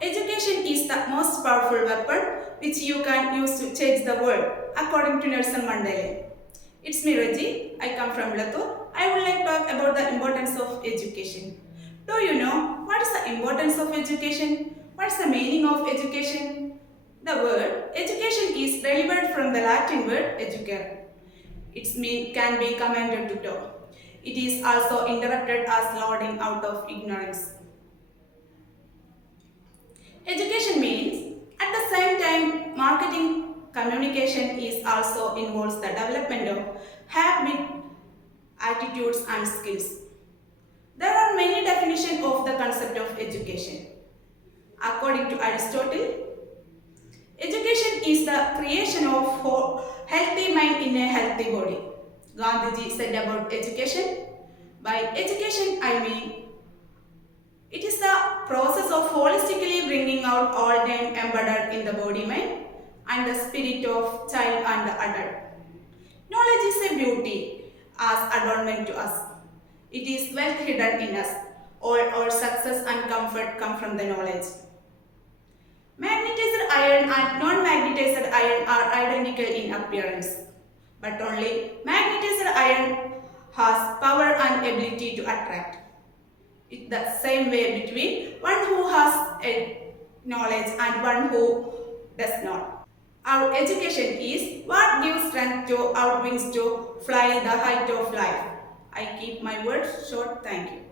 Education is the most powerful weapon which you can use to change the world, according to Nelson Mandela. It's me, Reggie. I come from Latur. I would like to talk about the importance of education. Do you know what is the importance of education? What is the meaning of education? The word education is derived from the Latin word educare. Its mean can be commanded to do. It is also interpreted as learning out of ignorance. Education means at the same time marketing communication is also involves the development of habit, attitudes and skills. There are many definitions of the concept of education. According to Aristotle, education is the creation of healthy mind in a healthy body. Gandhiji said about education, by education I mean it is the process of holistically bringing out all them embedded in the body, mind, and the spirit of child and the adult. Knowledge is a beauty as adornment to us. It is wealth hidden in us. All our success and comfort come from the knowledge. Magnetized iron and non-magnetized iron are identical in appearance, but only magnetized iron has power and ability to attract. It's the same way between one who has a knowledge and one who does not. Our education is what gives strength to our wings to fly the height of life. I keep my words short. Thank you.